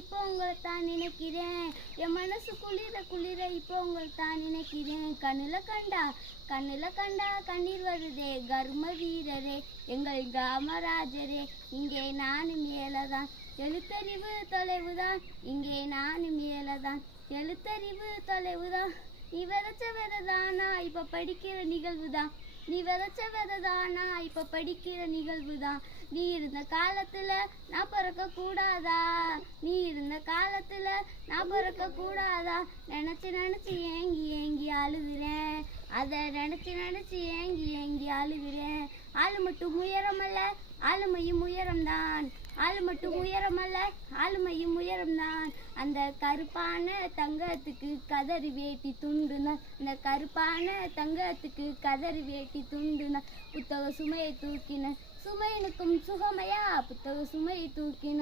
இப்போ உங்களை தான் நினைக்கிறேன். என் மனசு குளிர குளிர இப்போ உங்களை தான் நினைக்கிறேன். கண்ணுல கண்டா கண்ணீர் வருதே கர்ம வீரரே எங்கள் காமராஜரே. இங்கே நானும் ஏலதான் எழுத்தறிவு தொலைவுதான். இங்கே நானும் ஏலதான் எழுத்தறிவு தொலைவுதான். நீ விதைச்ச விதைதானா இப்ப படிக்கிற நிகழ்வுதான். நீ விதைச்ச விதைதானா இப்ப படிக்கிற நிகழ்வுதான். நீ இருந்த காலத்துல நான் பிறக்க கூடாதா? நீ இருந்த காலத்துல நான் பிறக்க கூடாதா? நினைச்சு நினைச்சு ஏங்கி ஏங்கி அழுகிறேன். அத நினைச்சு நினைச்சு ஏங்கி ஏங்கி அழுகிறேன். ஆளு மட்டும் உயரமல்ல ஆளுமையும் உயரம்தான். ஆளு மட்டும் உயரமல்ல ஆளுமையும் உயரம்தான். அந்த கருப்பான தங்கத்துக்கு கதறி வேட்டி துண்டுதான். இந்த கருப்பான தங்கத்துக்கு கதறி வேட்டி துண்டுதான். புத்தக சுமையை தூக்கின சுமையனுக்கும் சுகமையா புத்தக சுமையை தூக்கின